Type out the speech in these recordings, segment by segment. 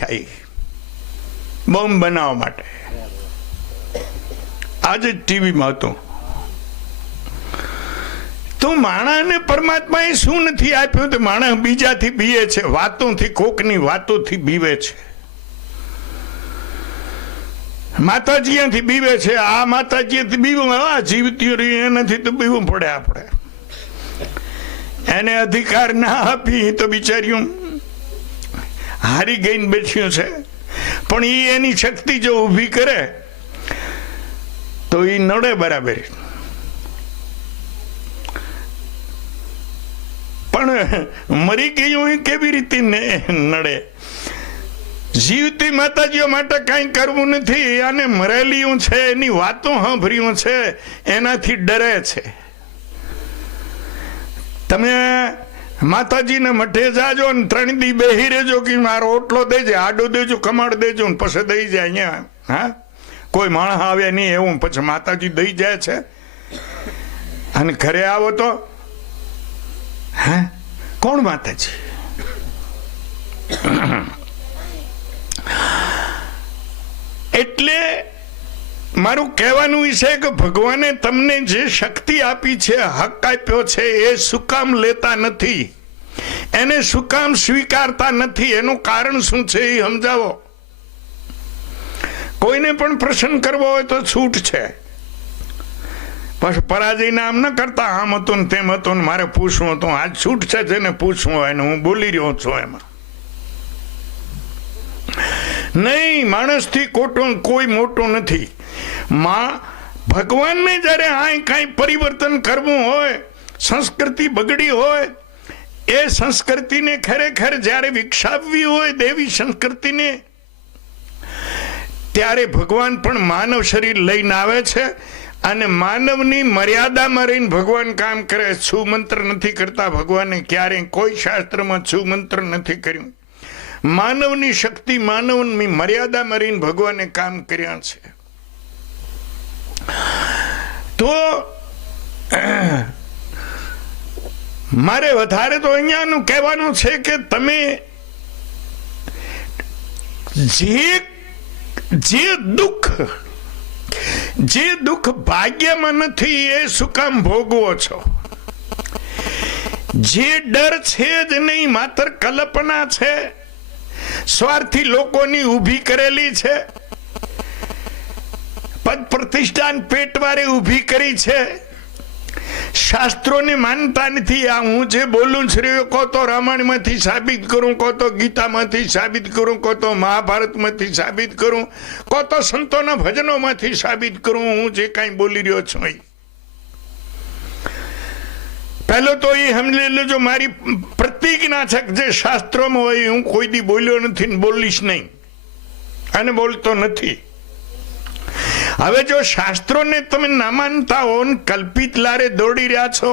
રાખ્યા બોમ્બ બનાવવા માટે. આજે ટીવીમાં હતું. તો માણસને પરમાત્માએ શું નથી આપ્યું? તો માણસ બીજાથી બીએ છે, વાતોથી, કોકની વાતોથી બીવે છે. માતાજીયાથી બીવે છે, આ માતાજીયાથી બીવું આ જીવતી રહી એનાથી તો બીવું પડે આપણે. એને અધિકાર ના આપી તો બિચાર્યું હારી ગઈને બેઠ્યું છે. પણ એ એની શક્તિ જો ઊભી કરે, તો એ નડે બરાબર. પણ મરી ગયું એ કેવી રીતે નડે? જીવતી માતાજીઓ માટે કાંઈ કરવું નથી, અને મરેલીયું છે, એની વાતો સાંભળ્યું છે, એનાથી ડરે છે. તમે માતાજીને મઠે જાજો ને ત્રણ દી બેહી રહેજો કે મારો ઓટલો દેજે આડો દેજો, કમાડ દેજો ને પછી દઈ જાય અહીંયા. હા? કોઈ માણસ આવે નહીં એવું, પછી માતાજી દઈ જાય છે. અને ઘરે આવો તો, હે? કોણ માતાજી? એટલે મારું કહેવાનું એ છે કે ભગવાને તમને જે શક્તિ આપી છે, હક આપ્યો છે, એ શું કામ લેતા નથી. એને શું કામ સ્વીકારતા નથી. એનું કારણ શું છે એ સમજાવો? કોઈને પણ પ્રશ્ન કરવો હોય તો છૂટ છે. પછી પરાજય નામ ન કરતા, આમ હતું ને તેમ હતું ને મારે પૂછવું હતું. આજ છૂટ છે જેને પૂછવું હોય ને હું બોલી રહ્યો છું એમાં. નહીં, માણસથી ખોટું કોઈ મોટું નથી. માં ભગવાનને જ્યારે આ કાંઈ પરિવર્તન કરવું હોય, સંસ્કૃતિ બગડી હોય, એ સંસ્કૃતિને ખરેખર જ્યારે વિકસાવવી હોય દેવી સંસ્કૃતિને, ત્યારે ભગવાન પણ માનવ શરીર લઈને આવે છે અને માનવની મર્યાદામાં રહીને ભગવાન કામ કરે. સુમંત્ર નથી કરતા ભગવાને ક્યારેય, કોઈ શાસ્ત્રમાં સુમંત્ર નથી કર્યું. માનવની શક્તિ, માનવની મર્યાદામાં રહીને ભગવાને કામ કર્યા છે. તો, મારે વધારે તો અહીંયાનું કહેવાનું છે કે તમે જે જે દુઃખ જે દુઃખ ભાગ્યમાં નથી, એ શું કામ ભોગવો છો? જે ડર છે જ નહીં, માત્ર કલ્પના છે. સ્વાર્થી લોકોની ઊભી કરેલી છે. પ્રતિષ્ઠાન પેટવારે ઊભી કરી છે. શાસ્ત્રોને માનતા નથી. આ હું જે બોલું શ્રીઓ, કહો તો રામાયણમાંથી સાબિત કરું, કહો તો ગીતામાંથી સાબિત કરું, કહો તો મહાભારતમાંથી સાબિત કરું, કહો તો સંતોના ભજનોમાંથી સાબિત કરું, હું જે કાંઈ બોલી રહ્યો છું એ પહેલો તો એ સમજી લેજો મારી પ્રતિજ્ઞા છે જે શાસ્ત્રોમાં હોય હું કોઈ દી બોલ્યો નથી બોલીશ નહીં. અને બોલતો નથી. હવે જો શાસ્ત્રોને તમે ના માનતા હો કલ્પિત લારે દોડી રહ્યા છો,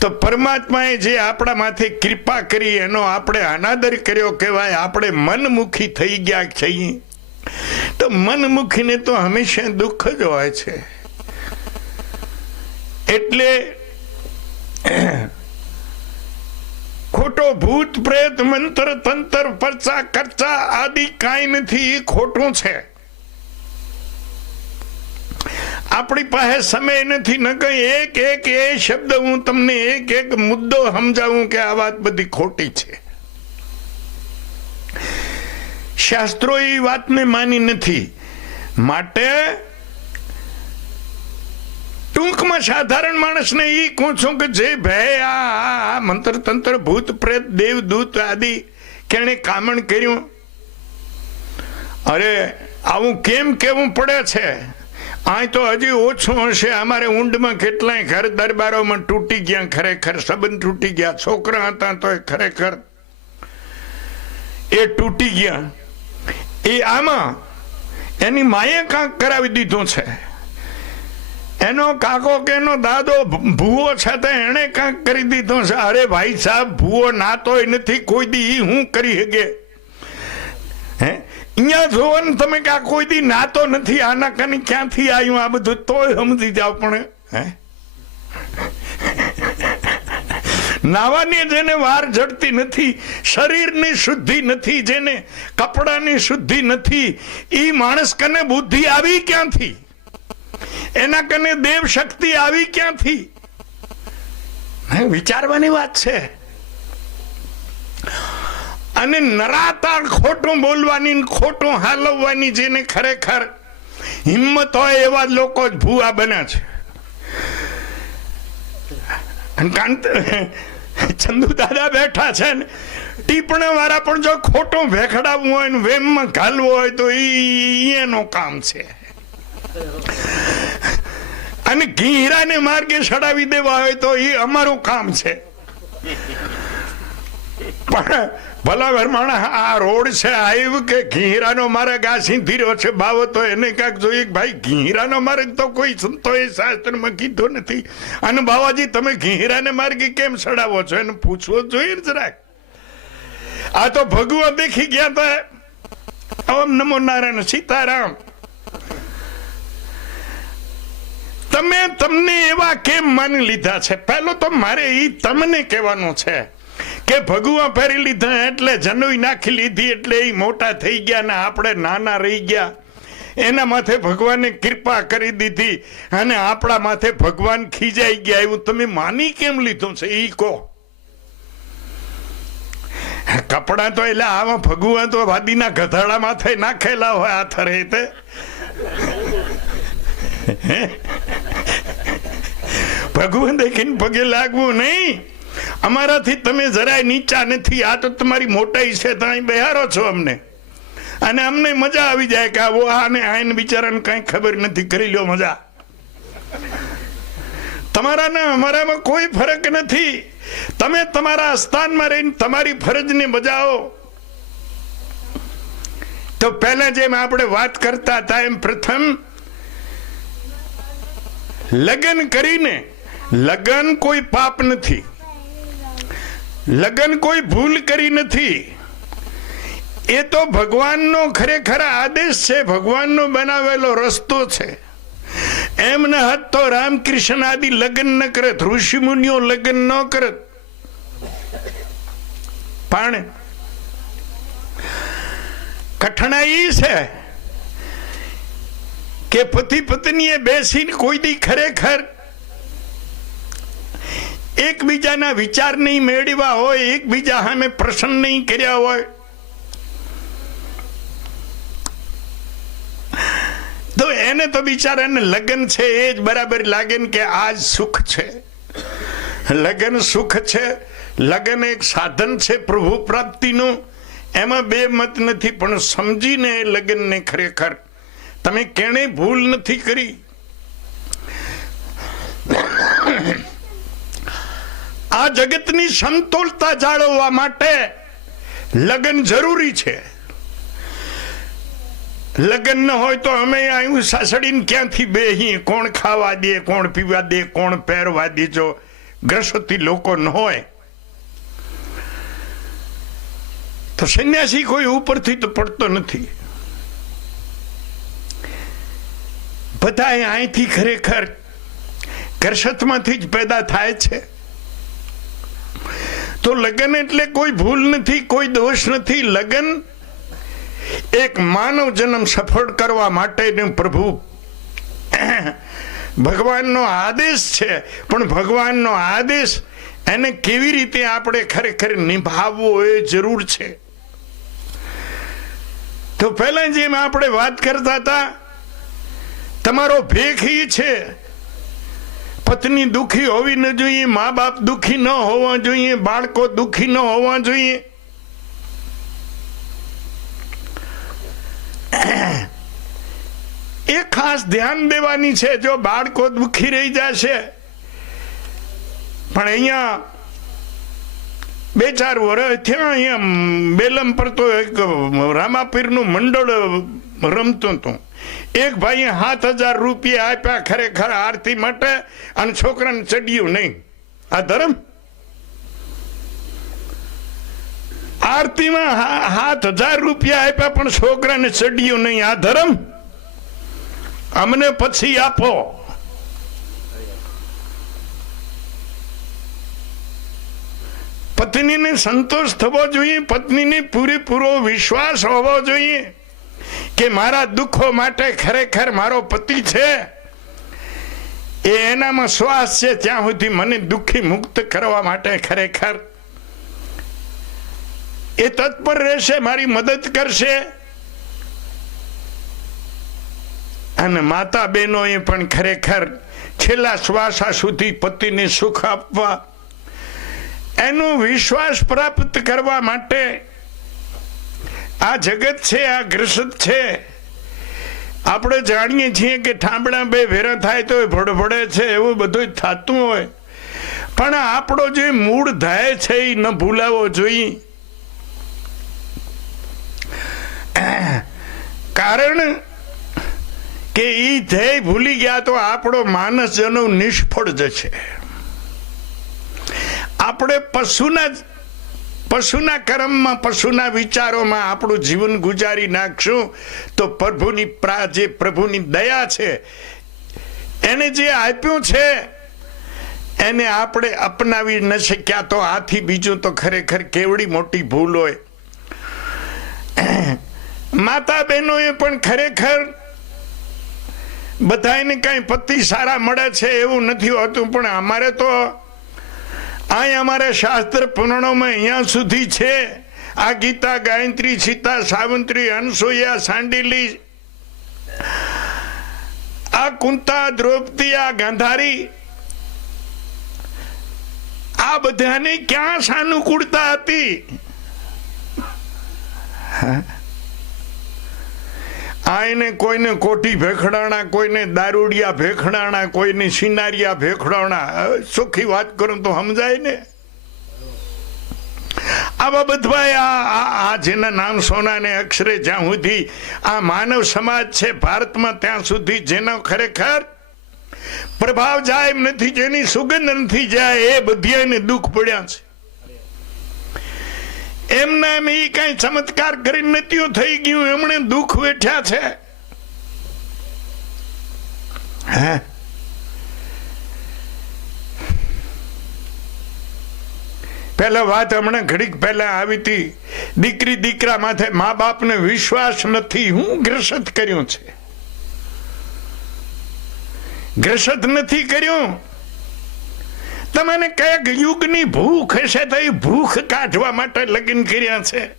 તો પરમાત્માએ જે આપણા માથે કૃપા કરી એનો આપણે અનાદર કર્યો કહેવાય, આપણે મનમુખી થઈ ગયા છીએ. તો મનમુખીને તો હંમેશા દુઃખ જ હોય છે. એટલે ખોટો ભૂત, પ્રેત, મંત્ર, તંત્ર, પરચા, કરચા આદિ કાંઈ નથી, એ ખોટું છે. આપણી પાસે સમય નથી, ન કઈ. એક એક, એ શબ્દ હું તમને એક એક મુદ્દો સમજાવું કે આ વાત બધી ખોટી છે. શાસ્ત્રો એ વાતને માની નથી. માટે ટૂંકમાં સાધારણ માણસને એ કહું છું કે જે ભય, આ મંત્ર તંત્ર ભૂત, પ્રેત, દેવ, દૂત આદિ કેણે કામણ કર્યું. અરે, આવું કેમ કેવું પડે છે? અહીં તો હજી ઓછું હશે. અમારે ઊંડમાં કેટલાય ઘર દરબારોમાં તૂટી ગયા, ખરેખર સંબંધ તૂટી ગયા. છોકરા હતા તો એ ખરેખર એ તૂટી ગયા. એ આમાં એની માએ કાંક કરાવી દીધું છે. એનો કાકો કે એનો દાદો ભૂવો છે તો એને કાંક કરી દીધો છે. અરે ભાઈ સાહેબ, ભૂવો નાતોય નથી, કોઈ દી હું કરી શકે હે? અહીંયા જોવો ને તમે કે આ કોઈ દી નાતો નથી, આના કની ક્યાંથી આવ્યું આ બધું તોય સમજી જાવ પણ, હે? નાવાની જેને વાર જડતી નથી, શરીરની શુદ્ધિ નથી, જેને કપડાની શુદ્ધિ નથી એ માણસ કને બુદ્ધિ આવી ક્યાંથી? એના કને દેવ શક્તિ આવી ક્યાંથી? વિચારવાની વાત છે. અને નરાતાળ ખોટું બોલવાની ખોટું હાલવવાની જેને ખરેખર હિંમત હોય એવા લોકો જ ભૂવા બને છે. કાંત ચંદુ દાદા બેઠા છે ને, ટીપણા વાળા પણ જો ખોટું ભેખડાવવું હોય ને વેમમાં ઘાલવું હોય તો એનું કામ છે. અને ઘીરાને માર્ગે ચડાવી દેવા હોય તો એ અમારું કામ છે. પણ ભલા વરમાણ આ રોડ છે આવ્યું કે ઘીરાનો માર્ગ આ સિંધીરો છે, બાવો તો એને કાંઈક જોઈએ ભાઈ, ઘીરાનો માર્ગ તો કોઈ સંતોએ શાસ્ત્રમાં કીધો નથી. અને બાવાજી, તમે ઘીરાને માર્ગે કેમ ચડાવો છો? એને પૂછવો જોઈએ જરાક. આ તો ભગવાન દેખી ગયા તા. ઓમ નમો નારાયણ સીતારામ. તમે તમને એવા કેમ માની લીધા છે? પહેલો તો મારે એ તમને કહેવાનું છે. કે ભગવાન પહેરી લીધા એટલે જનોઈ નાખી લીધી એટલે એ મોટા થઈ ગયા ને આપણે નાના રહી ગયા. એના માથે ભગવાને કૃપા કરી દીધી અને આપણા માથે ભગવાન ખીજાઈ ગયા. એવું તમે માની કેમ લીધું છે? એ કહો. કપડા તો એટલે આવા ભગવાન તો વાદીના ગધાડા માથે નાખેલા હોય આ થરે તે. ભગવાન દેખીને પગે લાગવું નહીં. અમારાથી તમે જરાય નીચા નથી. આ તો તમારી મોટાઈ છે. તમે બહારો છો અમને. અને અમને મજા આવી જાય કે આવો આને આને બિચારાને કઈ ખબર નથી. કરી લ્યો મજા. તમારા ને અમારામાં કોઈ ફરક નથી. તમે તમારા સ્થાનમાં રહીને તમારી ફરજને બજાવો. તો પહેલા જેમ આપણે વાત કરતા હતા એમ પ્રથમ લગ્ન કરીને લગ્ન કોઈ પાપ નથી. લગ્ન કોઈ ભૂલ કરી નથી. એ તો ભગવાનનો ખરેખર આદેશ છે, ભગવાનનો બનાવેલો રસ્તો છે. એમ ન હત તો રામકૃષ્ણ આદિ લગ્ન ન કરત ઋષિ મુનિઓ લગ્ન ન કરત. પણ કઠણાઈ છે કે પતિ પત્નીએ બેસીને કોઈ દી ખરેખર એકબીજાના વિચાર નહીં મેળવ્યા હોય, એકબીજા સામે પ્રસન્ન નહીં કર્યા હોય. તો એને તો બિચારાને લગ્ન છે, એ જ બરાબર લાગે ને કે આ જ સુખ છે. લગ્ન સુખ છે, લગ્ન એક સાધન છે પ્રભુ પ્રાપ્તિનું. એમાં બે મત નથી, પણ સમજીને એ લગ્નને ખરેખર તમે કેણે ભૂલ નથી કરી. આ જગતની સમતોલતા જાળવવા માટે લગ્ન જરૂરી છે. લગ્ન ન હોય તો અમે આવ્યું સાસડીને ક્યાંથી બેહી કોણ ખાવા દે, કોણ પીવા દે, કોણ પહેરવા દે? જો ગ્રસોથી લોકો ન હોય, તો સંન્યાસી કોઈ ઉપરથી તો પડતો નથી. બધા અહીંથી ખરેખર કરશતમાંથી જ પેદા થાય છે. તો લગ્ન એટલે કોઈ ભૂલ નથી, કોઈ દોષ નથી. લગ્ન એક માનવ જન્મ સફળ કરવા માટેનું પ્રભુ. ભગવાનનો આદેશ છે, પણ ભગવાનનો આદેશ એને કેવી રીતે આપણે ખરેખર નિભાવવો એ જરૂર છે. તો પહેલા જેમ આપણે વાત કરતા હતા, તમારો ભેખ એ છે પત્ની દુખી હોવી ન જોઈએ મા બાપ દુખી ન હોવા જોઈએ, બાળકો દુખી ન હોવા જોઈએ. એ ખાસ ધ્યાન દેવાની છે, જો બાળકો દુખી રહી જશે. પણ અહીંયા બે ચાર વર્ષ થયા, અહીંયા બેલમ પર તો એક રામાપીરનું મંડળ રમતું હતું. એક ભાઈએ સાત હજાર રૂપિયા આપ્યા ખરેખર આરતી માટે અને છોકરાને ચડ્યું નહીં. આ ધર્મ? આરતીમાં સાત હજાર રૂપિયા આપ્યા પણ છોકરાને ચડ્યું નહીં. આ ધર્મ? અમને પછી આપો. પત્નીને સંતોષ થવો જોઈએ, પત્નીને પૂરેપૂરો વિશ્વાસ હોવો જોઈએ. કે મારા દુઃખો માટે ખરેખર મારો પતિ છે? એ એનામાં શ્વાસ છે ત્યાં સુધી મને દુઃખી મુક્ત કરવા માટે ખરેખર. એ તત્પર રહેશે, મારી મદદ કરશે. અને માતા બહેનોએ પણ ખરેખર છેલ્લા શ્વાસા સુધી પતિને સુખ આપવા, એનો વિશ્વાસ પ્રાપ્ત કરવા માટે આ જગત છે, આ ગ્રસત છે. આપણે જાણીએ છીએ કે ઠામડા બે ભેરા થાય તો એ ભડભડે છે, એવું બધું થતું હોય. પણ આપણો જે મૂળ ધાય છે એ ન ભૂલાવો જોઈએ. કારણ કે એ ધ્યેય ભૂલી ગયા તો આપણો માનસ જનો નિષ્ફળ જશે. આપણે પશુના પશુના કર્મમાં, પશુના વિચારોમાં આપણું જીવન ગુજારી નાખશું તો પ્રભુની પ્રા, જે પ્રભુની દયા છે, એને જે આપ્યું છે, એને આપણે અપનાવી ન શક્યા તો આથી બીજું તો ખરેખર કેવડી મોટી ભૂલ હોય. માતા બહેનોએ પણ ખરેખર બધાને કાંઈ પતિ સારા મળે છે એવું નથી હોતું, પણ અમારે તો અહીં અમારે શાસ્ત્ર પુરાણોમાં અહીંયા સુધી છે. આ ગીતા, ગાયત્રી, સીતા, સાવંત્રી, અનસુયા, સાંડીલી, આ કુંતા, દ્રૌપદી, આ ગાંધારી, આ બધાની ક્યાં સાનુકૂળતા હતી? આ એને કોઈને કોઠી ભેખડાણા, કોઈને દારૂડિયા ભેખડાણા, કોઈને સિનારિયા ભેખડાણા સુખી વાત કરું તો સમજાય ને? આવા બધા આ, આ- આ જેના નામ સોના ને અક્ષરે જ્યાં સુધી આ માનવ સમાજ છે ભારતમાં, ત્યાં સુધી જેનો ખરેખર પ્રભાવ જાય એમ નથી, જેની સુગંધ નથી, જાય એ બધી દુઃખ પડ્યા છે. એમના એમ એ કઈ ચમત્કાર કરી નથી થઈ ગયું, એમણે દુઃખ વેઠ્યા છે. હે? પહેલા વાત હમણાં ઘડીક પહેલા આવી હતી, દીકરી દીકરા માથે મા બાપને વિશ્વાસ નથી, હું ગ્રસત કર્યું છે. ગ્રસત નથી કર્યું તમને કયાક યુગની ભૂખ હશે તો એ ભૂખ કાઢવા માટે લગ્ન કર્યા છે.